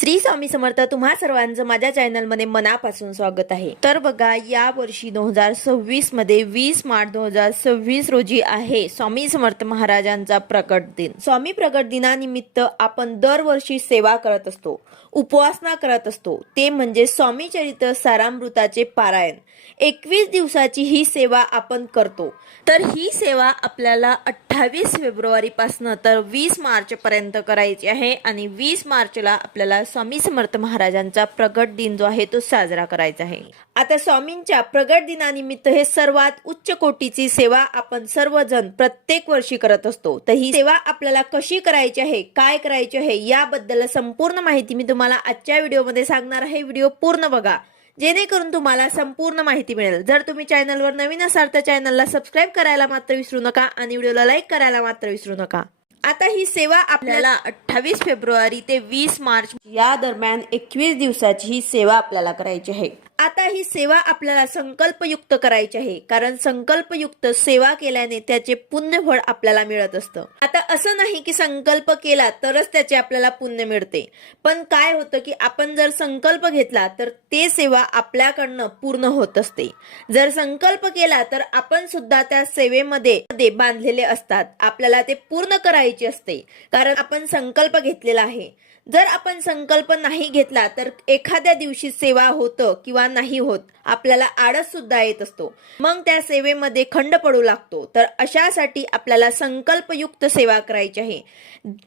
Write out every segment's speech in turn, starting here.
श्री स्वामी समर्थ तुम्हा सर्वांचं माझ्या चॅनलमध्ये मनापासून स्वागत आहे. तर बघा या वर्षी दोन हजार सव्वीसमध्ये वीस मार्च दोन हजार सव्वीस रोजी आहे स्वामी समर्थ महाराजांचा प्रकट दिन. स्वामी प्रकट दिनानिमित्त आपण दरवर्षी सेवा करत असतो उपवासना करत असतो. ते म्हणजे स्वामी चरित्र सारामृताचे पारायण. एकवीस दिवसाची ही सेवा आपण करतो. तर ही सेवा आपल्याला अठ्ठावीस फेब्रुवारी पासून तर वीस मार्च पर्यंत करायची आहे आणि वीस मार्चला आपल्याला स्वामी समर्थ महाराजांचा प्रगट दिन जो आहे तो साजरा करायचा आहे. आता स्वामींच्या प्रगट दिनानिमित्त हे सर्वात उच्च कोटीची सेवा आपण सर्वजण प्रत्येक वर्षी करत असतो. तर ही सेवा आपल्याला कशी करायची आहे काय करायची आहे याबद्दल संपूर्ण माहिती मी तुम्हाला आजच्या व्हिडिओमध्ये सांगणार आहे. व्हिडिओ पूर्ण बघा. जेणेकरून तुम्हाला संपूर्ण माहिती मिळेल. जर तुम्ही चॅनलवर नवीन असाल तर चॅनलला सबस्क्राईब करायला मात्र विसरू नका आणि व्हिडिओला लाईक करायला मात्र विसरू नका. आता ही सेवा आपल्याला अठ्ठावीस फेब्रुवारी ते वीस मार्च या दरम्यान एकवीस दिवसाची ही सेवा आपल्याला करायची आहे. आता ही सेवा आपल्याला संकल्पयुक्त करायची आहे. कारण संकल्पयुक्त सेवा केल्याने त्याचे पुण्यफळ आपल्याला मिळत असतं. आता असं नाही की संकल्प केला तरच त्याचे आपल्याला पुण्य मिळते. पण काय होतं की आपण जर संकल्प घेतला तर ते सेवा आपल्याकडनं पूर्ण होत असते. जर संकल्प केला तर आपण सुद्धा त्या सेवेमध्ये मध्ये बांधलेले असतात. आपल्याला ते पूर्ण करायचे असते. कारण आपण संकल्प घेतलेला आहे. जर आपण संकल्प नाही घेतला तर एखाद्या दिवशी सेवा होतं किंवा नाही होत आपल्याला आळस सुद्धा येत असतो. मग त्या सेवेमध्ये खंड पडू लागतो. तर अशासाठी आपल्याला संकल्पयुक्त सेवा करायची आहे.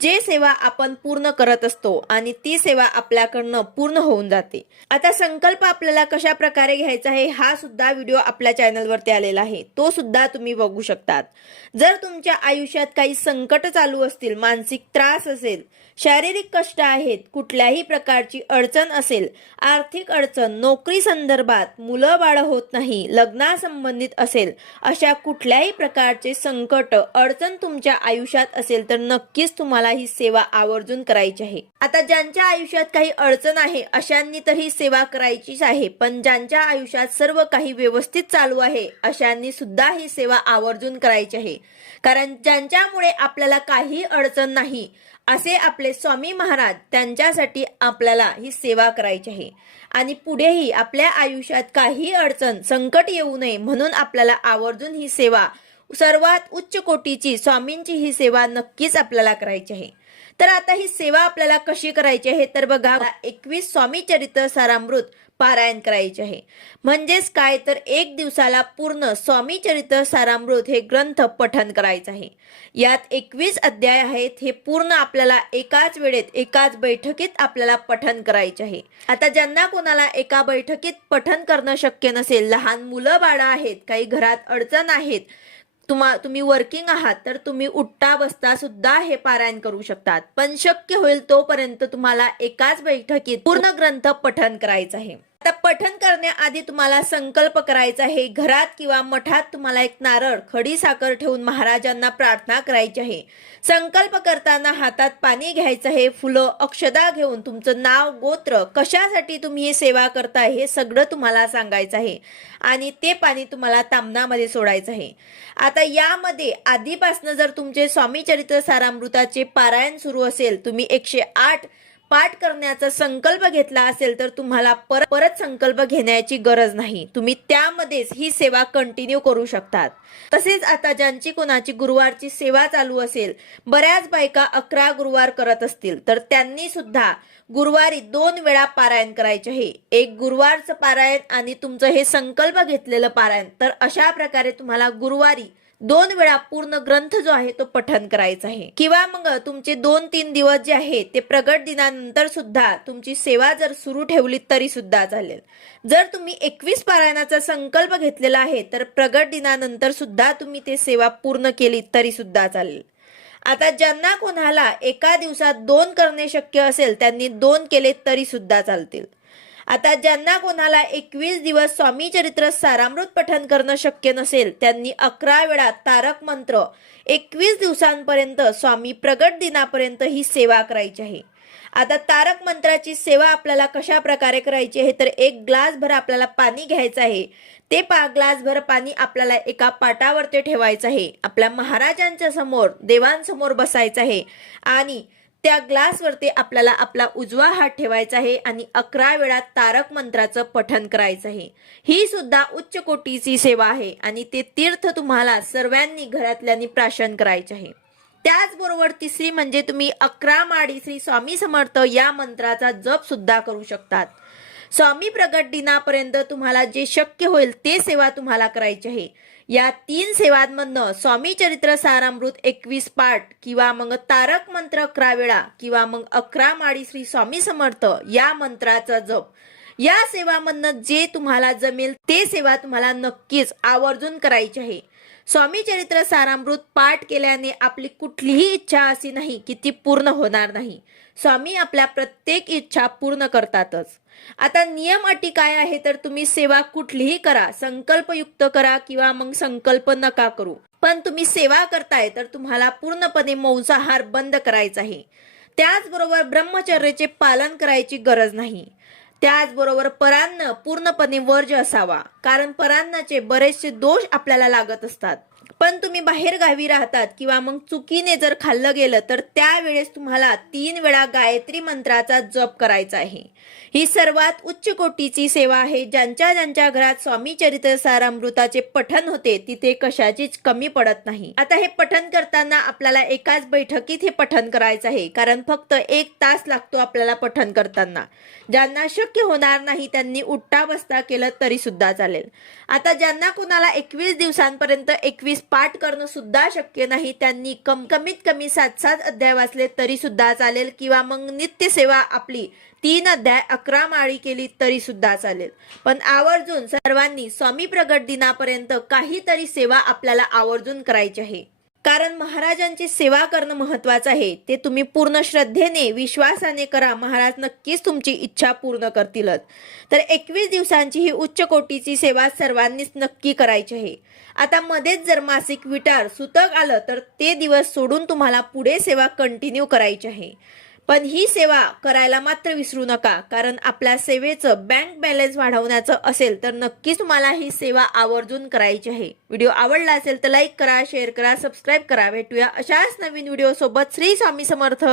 जे सेवा आपण पूर्ण करत असतो आणि ती सेवा आपल्याकडनं पूर्ण होऊन जाते. आता संकल्प आपल्याला कशा प्रकारे घ्यायचा आहे हा सुद्धा व्हिडिओ आपल्या चॅनलवरती आलेला आहे. तो सुद्धा तुम्ही बघू शकतात. जर तुमच्या आयुष्यात काही संकट चालू असतील मानसिक त्रास असेल शारीरिक कष्ट आहेत कुठल्याही प्रकारची अडचण असेल आर्थिक अडचण नोकरी संदर्भात मुलं बाळ होत नाही लग्नासंबंधित असेल अशा कुठल्याही प्रकारचे संकट अडचण तुमच्या आयुष्यात असेल तर नक्कीच तुम्हाला ही सेवा आवर्जून करायची आहे. आता ज्यांच्या आयुष्यात काही अडचण आहे अशांनी तर ही सेवा करायचीच आहे पण ज्यांच्या आयुष्यात सर्व काही व्यवस्थित चालू आहे अशांनी सुद्धा ही सेवा आवर्जून करायची आहे. कारण ज्यांच्यामुळे आपल्याला काही अडचण नाही असे आपले स्वामी महाराज त्यांच्यासाठी आपल्याला ही सेवा करायची आहे. आणि पुढेही आपल्या आयुष्यात काही अडचण संकट येऊ नये म्हणून आपल्याला आवर्जून ही सेवा सर्वात उच्च कोटीची स्वामींची ही सेवा नक्कीच आपल्याला करायची आहे. तर आता ही सेवा आपल्याला कशी करायची आहे? तर बघा एकवीस स्वामी चरित्र सारामृत पारायण करायचे आहे. म्हणजेच काय तर एक दिवसाला पूर्ण स्वामी चरित्र सारामृत हे ग्रंथ पठन करायचं आहे. यात एकवीस अध्याय आहेत हे पूर्ण आपल्याला एकाच वेळेत एकाच बैठकीत आपल्याला पठन करायचे आहे. आता ज्यांना कोणाला एका बैठकीत पठन करणं शक्य नसेल लहान मुलं बाळं आहेत काही घरात अडचण आहेत तुम्हा तुम्ही वर्किंग आहात तर तुम्ही उठता बसता सुद्धा हे पारायण करू शकतात. पण शक्य होईल तोपर्यंत तुम्हाला एकाच बैठकीत पूर्ण ग्रंथ पठन करायचं आहे. आता पठन करण्याआधी तुम्हाला संकल्प करायचा आहे. घरात किंवा मठात तुम्हाला एक नारळ खडी साखर ठेवून महाराजांना प्रार्थना करायची आहे. संकल्प करताना हातात पाणी घ्यायचं आहे. फुलं अक्षदा घेऊन तुमचं नाव गोत्र कशासाठी तुम्ही हे सेवा करताय हे सगळं तुम्हाला सांगायचं आहे. आणि ते पाणी तुम्हाला तामणामध्ये सोडायचं आहे. आता यामध्ये आधीपासनं जर तुमचे स्वामी चरित्र सारामृताचे पारायण सुरू असेल तुम्ही एकशे आठ पाठ करण्याचा संकल्प घेतला असेल तर तुम्हाला परत परत संकल्प घेण्याची गरज नाही. तुम्ही त्यामध्येच ही सेवा कंटिन्यू करू शकतात. तसेच आता ज्यांची कोणाची गुरुवारची सेवा चालू असेल बऱ्याच बायका अकरा गुरुवार करत असतील तर त्यांनी सुद्धा गुरुवारी दोन वेळा पारायण करायचे आहे. एक गुरुवारचं पारायण आणि तुमचं हे संकल्प घेतलेलं पारायण तर अशा प्रकारे तुम्हाला गुरुवारी दोन वेळा पूर्ण ग्रंथ जो आहे तो पठन करायचा आहे. किंवा मग तुमचे दोन तीन दिवस जे आहे ते प्रगट दिनानंतर सुद्धा तुमची सेवा जर सुरू ठेवली तरी सुद्धा चालेल. जर तुम्ही एकवीस पारायणाचा संकल्प घेतलेला आहे तर प्रगट दिनानंतर सुद्धा तुम्ही ते सेवा पूर्ण केली तरी सुद्धा चालेल. आता ज्यांना कोणाला एका दिवसात दोन करणे शक्य असेल त्यांनी दोन केले तरी सुद्धा चालतील. आता ज्यांना कोणाला एकवीस दिवस स्वामी चरित्र सारामृत पठन करणं शक्य नसेल त्यांनी अकरा वेळा तारक मंत्र. एकवीस दिवसांपर्यंत स्वामी प्रगट दिनापर्यंत ही सेवा करायची आहे. आता तारक मंत्राची सेवा आपल्याला कशा प्रकारे करायची आहे तर एक ग्लासभर आपल्याला पाणी घ्यायचं आहे. ते पा ग्लासभर पाणी आपल्याला एका पाटावरती ठेवायचं आहे. आपल्या महाराजांच्या समोर देवांसमोर बसायचं आहे. आणि त्या ग्लासवरती आपल्याला आपला उजवा हात ठेवायचा आहे आणि अकरा वेळा तारक मंत्राचं पठन करायचं आहे. ही सुद्धा उच्च कोटीची सेवा आहे आणि ते तीर्थ तुम्हाला सर्वांनी घरातल्यानी प्राशन करायचे आहे. त्याचबरोबर तिसरी म्हणजे तुम्ही अकरा माडी श्री स्वामी समर्थ या मंत्राचा जप सुद्धा करू शकतात. स्वामी प्रगट दिनापर्यंत तुम्हाला जे शक्य होईल ते सेवा तुम्हाला करायची आहे. या तीन सेवांमधनं स्वामी चरित्र सारामृत एकवीस पाठ किंवा मग तारक मंत्र अकरा वेळा किंवा मग अकरा माळी श्री स्वामी समर्थ या मंत्राचा जप या सेवामधनं जे तुम्हाला जमेल ते सेवा तुम्हाला नक्कीच आवर्जून करायची आहे. स्वामी चरित्र सारामृत पाठ केल्याने आपली कुठलीही इच्छा अशी नाही की ती पूर्ण होणार नाही. स्वामी आपल्या प्रत्येक इच्छा पूर्ण करतातच. आता नियम अटी काय आहे तर तुम्ही सेवा कुठलीही करा संकल्पयुक्त करा किंवा मग संकल्प नका करू. पण तुम्ही सेवा करताय तर तुम्हाला पूर्णपणे मांसाहार बंद करायचा आहे. त्याचबरोबर ब्रह्मचर्याचे पालन करायची गरज नाही. त्याचबरोबर परान्न पूर्णपणे वर्ज असावा. कारण परान्नाचे बरेचसे दोष आपल्याला लागत असतात. पण तुम्ही बाहेर गावी राहतात किंवा मग चुकीने जर खाल्लं गेलं तर त्यावेळेस तुम्हाला तीन वेळा गायत्री मंत्राचा जप करायचा आहे. ही सर्वात उच्च कोटीची सेवा आहे ज्यांच्या ज्यांच्या घरात स्वामी चरित्र सारामृताचे पठन होते तिथे कशाचीच कमी पडत नाही. आता हे पठन करताना आपल्याला एकाच बैठकीत हे पठन करायचं आहे कारण फक्त एक तास लागतो आपल्याला पठन करताना. ज्यांना शक्य होणार नाही त्यांनी उठता बसता केलं तरी सुद्धा चालेल. आता ज्यांना कुणाला एकवीस दिवसांपर्यंत एकवीस पाठ करणं सुद्धा शक्य नाही. त्यांनी कम कमीत कमी सात सात अध्याय वाचले तरी सुद्धा चालेल किंवा मग नित्य सेवा आपली तीन अध्याय अकरा माळी केली तरी सुद्धा चालेल. पण आवर्जून सर्वांनी स्वामी प्रगट दिनापर्यंत काहीतरी सेवा आपल्याला आवर्जून करायची आहे. कारण महाराजांची सेवा करणं महत्वाचं आहे. ते तुम्ही पूर्ण श्रद्धेने विश्वासाने करा. महाराज नक्कीच तुमची इच्छा पूर्ण करतीलच. तर एकवीस दिवसांची ही उच्च कोटीची सेवा सर्वांनीच नक्की करायची आहे. आता मध्येच जर मासिक विटार सुतक आलं तर ते दिवस सोडून तुम्हाला पुढे सेवा कंटिन्यू करायची आहे. पण ही सेवा करायला मात्र विसरू नका कारण आपल्या सेवेचं बँक बॅलन्स वाढवण्याचं असेल तर नक्कीच तुम्हाला ही सेवा आवर्जून करायची आहे. व्हिडिओ आवडला असेल तर लाईक करा शेअर करा सबस्क्राईब करा. भेटूया अशाच नवीन व्हिडिओ सोबत. श्री स्वामी समर्थ.